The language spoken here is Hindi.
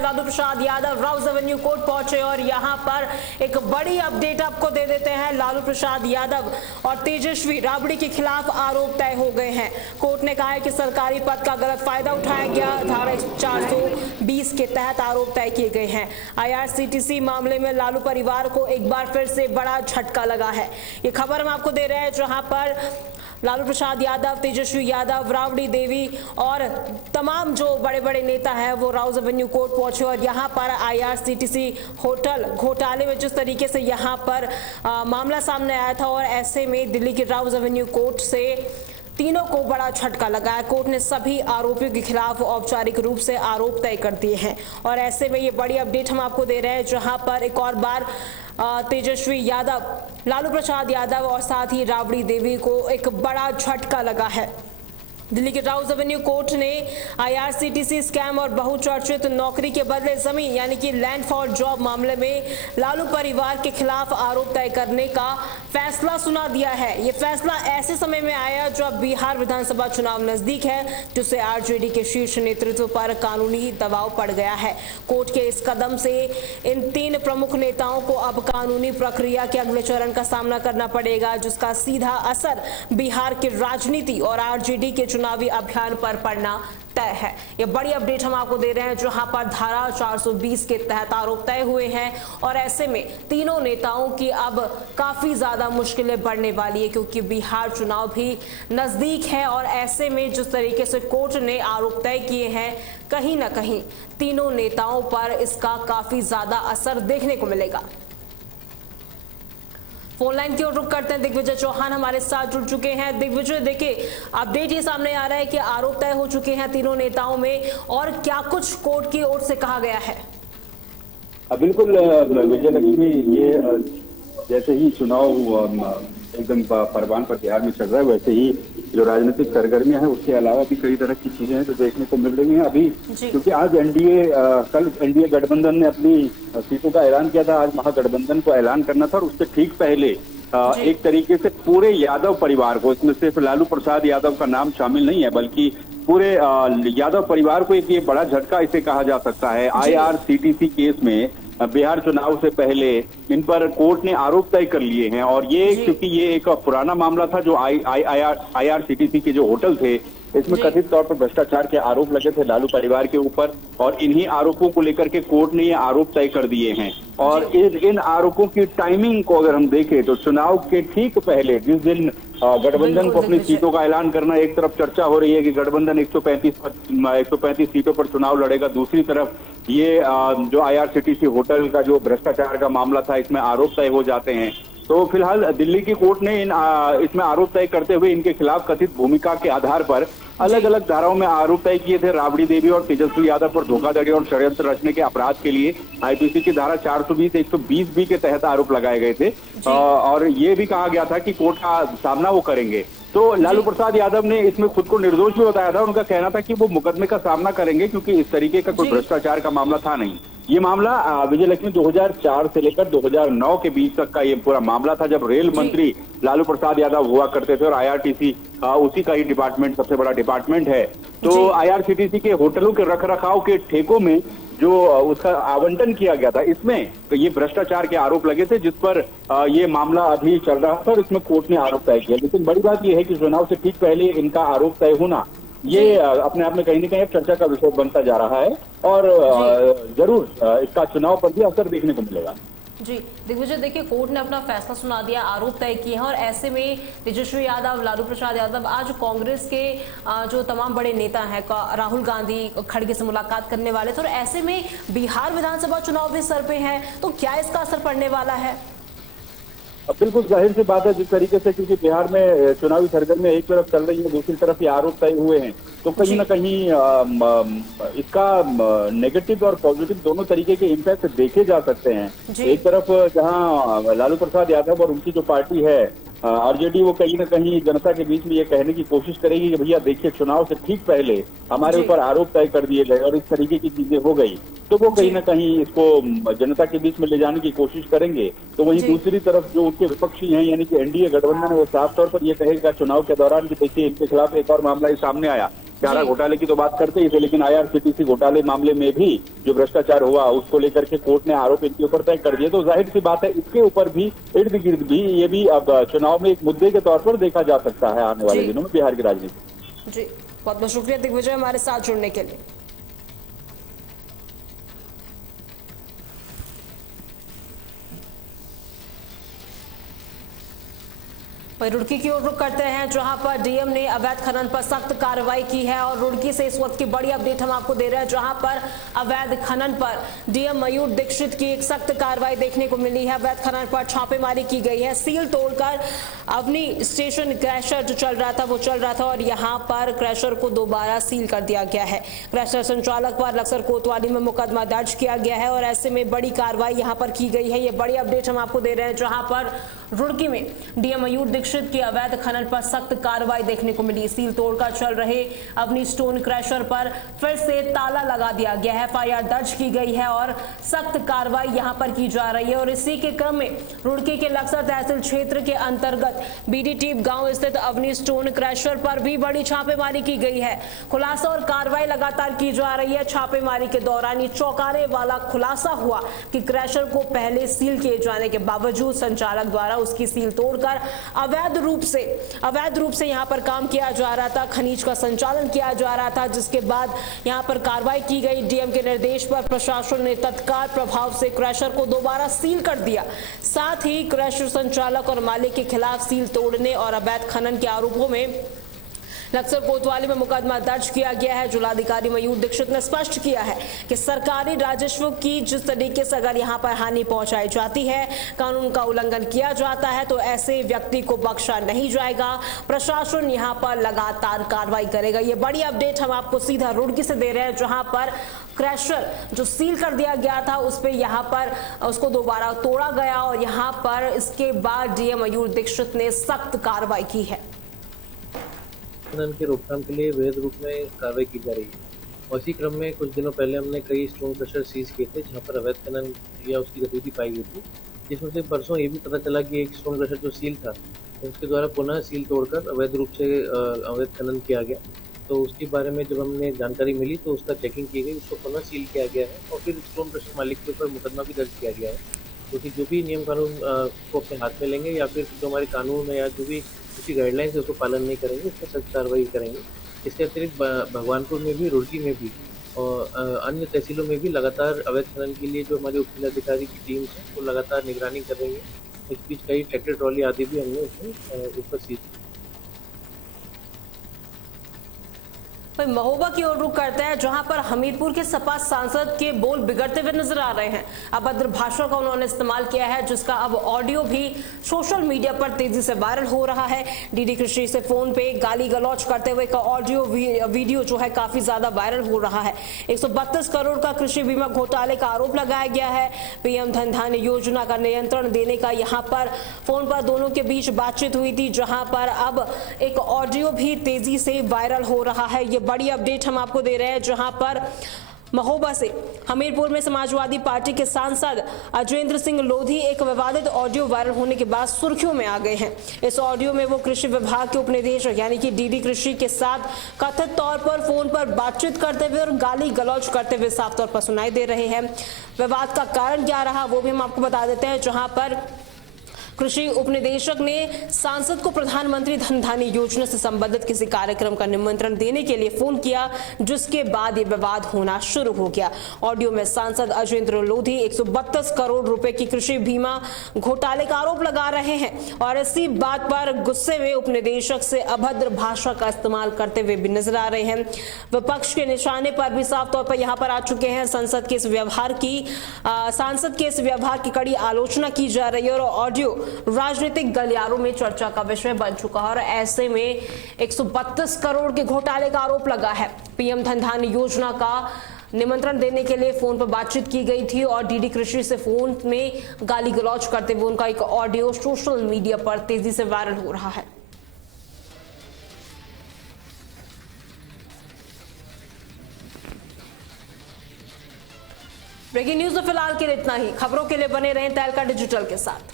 लालू प्रसाद यादव राउज एवेन्यू कोर्ट पहुंचे और यहां पर एक बड़ी अपडेट आपको दे देते हैं। लालू प्रसाद यादव और तेजस्वी राबड़ी के खिलाफ आरोप तय हो गए हैं। कोर्ट ने कहा है कि सरकारी पद का गलत फायदा उठाया गया। धारा 420 के तहत आरोप तय किए गए हैं। IRCTC मामले में लालू परिवार को एक बार फिर से बड़ा झटका लगा है। ये खबर हम आपको दे रहे हैं, जहां पर लालू प्रसाद यादव, तेजस्वी यादव, राबड़ी देवी और तमाम जो बड़े बड़े नेता हैं वो राउज एवेन्यू कोर्ट पहुंचे और यहां पर IRCTC होटल घोटाले में जिस तरीके से यहां पर मामला सामने आया था, और ऐसे में दिल्ली के राउज एवेन्यू कोर्ट से तीनों को बड़ा झटका लगा है। कोर्ट ने सभी आरोपियों के खिलाफ औपचारिक रूप से आरोप तय कर दिए हैं और ऐसे में ये बड़ी अपडेट हम आपको दे रहे हैं, जहां पर एक और बार तेजस्वी यादव, लालू प्रसाद यादव और साथ ही राबड़ी देवी को एक बड़ा झटका लगा है। दिल्ली के राउज एवेन्यू कोर्ट ने IRCTC स्कैम और बहुचर्चित नौकरी के बदले जमीन यानी कि लैंड फॉर जॉब मामले में लालू परिवार के खिलाफ आरोप तय करने का फैसला सुना दिया है। ये फैसला ऐसे समय में आया जब बिहार विधानसभा चुनाव नजदीक है, जिससे RJD के शीर्ष नेतृत्व पर कानूनी दबाव पड़ गया है। कोर्ट के इस कदम से इन तीन प्रमुख नेताओं को अब कानूनी प्रक्रिया के अगले चरण का सामना करना पड़ेगा, जिसका सीधा असर बिहार की राजनीति और RJD के चुनावी अभियान पर पड़ना तय है। ये बड़ी अपडेट हम आपको दे रहे हैं, जहां पर धारा 420 के तहत आरोप तय हुए हैं और ऐसे में तीनों नेताओं की अब काफी ज्यादा मुश्किलें बढ़ने वाली है, क्योंकि बिहार चुनाव भी नजदीक है और ऐसे में जिस तरीके से कोर्ट ने आरोप तय किए हैं, कहीं ना कहीं तीनों नेताओं पर इसका काफी ज्यादा असर देखने को मिलेगा। फोन लाइन की ओर रुख करते हैं, दिग्विजय चौहान हमारे साथ जुड़ चुके हैं। दिग्विजय, देखिए अपडेट ये सामने आ रहा है कि आरोप तय हो चुके हैं तीनों नेताओं में, और क्या कुछ कोर्ट की ओर से कहा गया है? बिल्कुल विजय लक्ष्मी, ये जैसे ही चुनाव एकदम परवान पर बिहार में चल रहा है, वैसे ही जो राजनीतिक सरगर्मियां हैं उसके अलावा भी कई तरह की चीजें हैं जो देखने को मिल रही हैं अभी, क्योंकि आज कल एनडीए गठबंधन ने अपनी सीटों का ऐलान किया था। आज महागठबंधन को ऐलान करना था और उससे ठीक पहले एक तरीके से पूरे यादव परिवार को, इसमें सिर्फ लालू प्रसाद यादव का नाम शामिल नहीं है बल्कि पूरे यादव परिवार को एक ये बड़ा झटका इसे कहा जा सकता है। IRCTC केस में बिहार चुनाव से पहले इन पर कोर्ट ने आरोप तय कर लिए हैं और ये क्योंकि ये एक पुराना मामला था जो IRCTC के जो होटल थे, इसमें कथित तौर पर भ्रष्टाचार के आरोप लगे थे लालू परिवार के ऊपर, और इन्हीं आरोपों को लेकर के कोर्ट ने ये आरोप तय कर दिए हैं। और इन आरोपों की टाइमिंग को अगर हम देखें तो चुनाव के ठीक पहले, जिस दिन गठबंधन को अपनी सीटों का ऐलान करना, एक तरफ चर्चा हो रही है कि गठबंधन 135 सीटों पर चुनाव लड़ेगा, दूसरी तरफ ये जो IRCTC होटल का जो भ्रष्टाचार का मामला था, इसमें आरोप तय हो जाते हैं। तो फिलहाल दिल्ली की कोर्ट ने इसमें आरोप तय करते हुए इनके खिलाफ कथित भूमिका के आधार पर अलग अलग धाराओं में आरोप तय किए थे। राबड़ी देवी और तेजस्वी यादव पर धोखाधड़ी और षड्यंत्र रचने के अपराध के लिए IPC की धारा 420, 120B के तहत आरोप लगाए गए थे और ये भी कहा गया था कि कोर्ट का सामना वो करेंगे। तो लालू प्रसाद यादव ने इसमें खुद को निर्दोष भी बताया था। उनका कहना था कि वो मुकदमे का सामना करेंगे क्योंकि इस तरीके का कोई भ्रष्टाचार का मामला था नहीं। ये मामला विजय लक्ष्मी 2004 से लेकर 2009 के बीच तक का ये पूरा मामला था, जब रेल मंत्री लालू प्रसाद यादव हुआ करते थे और IRTC उसी का ही डिपार्टमेंट, सबसे बड़ा डिपार्टमेंट है। तो IRCTC के होटलों के रखरखाव के ठेकों में जो उसका आवंटन किया गया था, इसमें तो ये भ्रष्टाचार के आरोप लगे थे, जिस पर ये मामला अभी चल रहा था और इसमें कोर्ट ने आरोप तय किया। लेकिन बड़ी बात यह है कि चुनाव से ठीक पहले इनका आरोप तय होना ये अपने आप में कहीं न कहीं चर्चा का विषय बनता जा रहा है और जरूर इसका चुनाव पर भी असर देखने को मिलेगा। जी दिग्विजय, देखिए कोर्ट ने अपना फैसला सुना दिया, आरोप तय किए हैं और ऐसे में तेजस्वी यादव, लालू प्रसाद यादव आज कांग्रेस के जो तमाम बड़े नेता हैं, राहुल गांधी खड़गे से मुलाकात करने वाले थे और ऐसे में बिहार विधानसभा चुनाव भी सर पे है, तो क्या इसका असर पड़ने वाला है? बिल्कुल जाहिर सी बात है, जिस तरीके से क्योंकि बिहार में चुनावी सरगर्मियां एक तरफ चल रही है, दूसरी तरफ ये आरोप तय हुए हैं, तो कहीं ना कहीं इसका नेगेटिव और पॉजिटिव दोनों तरीके के इम्पैक्ट देखे जा सकते हैं। एक तरफ जहां लालू प्रसाद यादव और उनकी जो पार्टी है RJD, वो कहीं ना कहीं जनता के बीच में ये कहने की कोशिश करेगी कि भैया देखिए चुनाव से ठीक पहले हमारे ऊपर आरोप तय कर दिए गए और इस तरीके की चीजें हो गई, तो वो कहीं ना कहीं इसको जनता के बीच में ले जाने की कोशिश करेंगे। तो वहीं दूसरी तरफ जो उनके विपक्षी हैं यानी कि एनडीए गठबंधन है, वो साफ तौर पर ये कहेगा चुनाव के दौरान कि देखिए इनके खिलाफ एक और मामला ही सामने आया, चारा जी। घोटाले की तो बात करते ही थे, लेकिन आईआरसीटीसी घोटाले मामले में भी जो भ्रष्टाचार हुआ उसको लेकर के कोर्ट ने आरोप इनके ऊपर तय कर दिए। तो जाहिर सी बात है इसके ऊपर भी इर्द गिर्द भी ये भी अब चुनाव में एक मुद्दे के तौर पर देखा जा सकता है आने वाले जी। दिनों में बिहार की राजनीति। जी, बहुत बहुत शुक्रिया दिग्विजय हमारे साथ जुड़ने के लिए। वहीं रुड़की की ओर रुख करते हैं, जहां पर डीएम ने अवैध खनन पर सख्त कार्रवाई की है और रुड़की से इस वक्त की बड़ी अपडेट हम आपको दे रहे हैं, जहां पर अवैध खनन पर डीएम मयूर दीक्षित की एक सख्त कार्रवाई देखने को मिली है। अवैध खनन पर छापेमारी की गई है, सील तोड़कर अवनी स्टेशन क्रैशर जो चल रहा था वो चल रहा था और यहां पर क्रैशर को दोबारा सील कर दिया गया है। क्रैशर संचालक पर लक्सर कोतवाली में मुकदमा दर्ज किया गया है और ऐसे में बड़ी कार्रवाई यहां पर की गई है। ये बड़ी अपडेट हम आपको दे रहे हैं, जहां पर रुड़की में डीएम मयूर दीक्षित की अवैध खनन पर सख्त कार्रवाई देखने को मिली। सील तोड़कर चल रहे अवनी स्टोन क्रैशर पर फिर से ताला लगा दिया गया है, एफआईआर दर्ज की गई है और सख्त कार्रवाई यहां पर की जा रही है। और इसी के क्रम में रुड़की के लक्सर तहसील क्षेत्र के अंतर्गत बीडीटी गांव स्थित अवनी स्टोन क्रैशर पर भी बड़ी छापेमारी की गई है। खुलासा और कार्रवाई लगातार की जा रही है। छापेमारी के दौरान ये चौंकाने वाला खुलासा हुआ कि क्रैशर को पहले सील किए जाने के बावजूद संचालक द्वारा उसकी सील तोड़कर अवैध रूप से यहां पर काम किया जा रहा था, खनिज का संचालन किया जा रहा था, जिसके बाद यहां पर कार्रवाई की गई। डीएम के निर्देश पर प्रशासन ने तत्काल प्रभाव से क्रैशर को दोबारा सील कर दिया। साथ ही क्रैशर संचालक और मालिक के खिलाफ सील तोड़ने और अवैध खनन के आरोपों में लक्सर कोतवाली में मुकदमा दर्ज किया गया है। जिलाधिकारी मयूर दीक्षित ने स्पष्ट किया है कि सरकारी राजस्व की जिस तरीके से अगर यहां पर हानि पहुंचाई जाती है, कानून का उल्लंघन किया जाता है, तो ऐसे व्यक्ति को बख्शा नहीं जाएगा। प्रशासन यहां पर लगातार कार्रवाई करेगा। ये बड़ी अपडेट हम आपको सीधा रुड़की से दे रहे हैं, जहां पर क्रैशर जो सील कर दिया गया था उस पे यहां पर उसको दोबारा तोड़ा गया और यहां पर इसके बाद डीएम मयूर दीक्षित ने सख्त कार्रवाई की है। खनन के रोकथाम के लिए वैध रूप में कार्रवाई की जा रही है। और इसी क्रम में कुछ दिनों पहले हमने कई स्टोन क्रशर सीज किए थे जहां पर अवैध खनन या उसकी गतिविधि पाई गई थी, जिसमें से परसों ये भी पता चला कि एक स्टोन क्रशर जो सील था उसके द्वारा पुनः सील तोड़कर अवैध रूप से अवैध खनन किया गया। तो उसके बारे में जब हमने जानकारी मिली तो उसका चेकिंग की गई, उसको पुनः सील किया गया है और फिर स्टोन क्रशर मालिक के ऊपर मुकदमा भी दर्ज किया गया है। क्योंकि जो भी नियम कानून को अपने हाथ में लेंगे या फिर जो हमारे कानून है या जो भी उसकी गाइडलाइंस है उसको पालन नहीं करेंगे, उस पर सख्त कार्रवाई करेंगे। इसके अतिरिक्त भगवानपुर में भी, रुड़की में भी और अन्य तहसीलों में भी लगातार अवैध खनन के लिए जो हमारे उप जिलाधिकारी की टीम है वो लगातार निगरानी कर रही है। इस बीच कई ट्रैक्टर ट्रॉली आदि भी हमने उसमें ऊपर सीज। महोबा की ओर रुख करते हैं, जहां पर हमीरपुर के सपा सांसद के बोल बिगड़ते हुए नजर आ रहे हैं। अभद्र भाषा का उन्होंने इस्तेमाल किया है, जिसका अब ऑडियो भी सोशल मीडिया पर तेजी से वायरल हो रहा है। डीडी कृषि से फोन पे गाली गलौज करते हुए का ऑडियो वीडियो जो है काफी ज्यादा वायरल हो रहा है। 132 करोड़ का कृषि बीमा घोटाले का आरोप लगाया गया है। पीएम धन धान्य योजना का नियंत्रण देने का यहां पर फोन पर दोनों के बीच बातचीत हुई थी, जहां पर अब एक ऑडियो भी तेजी से वायरल हो रहा है। ये बड़ी अपडेट हम आपको दे रहे हैं, जहां पर महोबा से हमीरपुर में समाजवादी पार्टी के सांसद अजयेंद्र सिंह लोधी एक विवादित ऑडियो वायरल होने के बाद सुर्खियों में आ गए हैं। इस ऑडियो में वो कृषि विभाग के उपनिदेशक यानी कि डीडी कृषि के साथ कथित तौर पर फोन पर बातचीत करते हुए और गाली गलौज करते हुए साफ तौर पर सुनाई दे रहे हैं। विवाद का कारण क्या रहा वो भी हम आपको बता देते हैं, जहां पर कृषि उपनिदेशक ने सांसद को प्रधानमंत्री धन धान्य योजना से संबंधित किसी कार्यक्रम का निमंत्रण देने के लिए फोन किया, जिसके बाद ये विवाद होना शुरू हो गया। ऑडियो में सांसद अजयेंद्र लोधी 132 करोड़ रुपए की कृषि बीमा घोटाले का आरोप लगा रहे हैं और इसी बात पर गुस्से में उपनिदेशक से अभद्र भाषा का इस्तेमाल करते हुए भी नजर आ रहे हैं। विपक्ष के निशाने पर भी साफ तौर पर यहां पर आ चुके हैं। सांसद के इस व्यवहार की कड़ी आलोचना की जा रही है और ऑडियो राजनीतिक गलियारों में चर्चा का विषय बन चुका है और ऐसे में 132 करोड़ के घोटाले का आरोप लगा है। पीएम धन धान्य योजना का निमंत्रण देने के लिए फोन पर बातचीत की गई थी और डीडी कृषि से फोन में गाली गलौज करते हुए उनका एक ऑडियो सोशल मीडिया पर तेजी से वायरल हो रहा है। ब्रेकिंग न्यूज में फिलहाल के लिए इतना ही। खबरों के लिए बने रहें तहलका डिजिटल के साथ।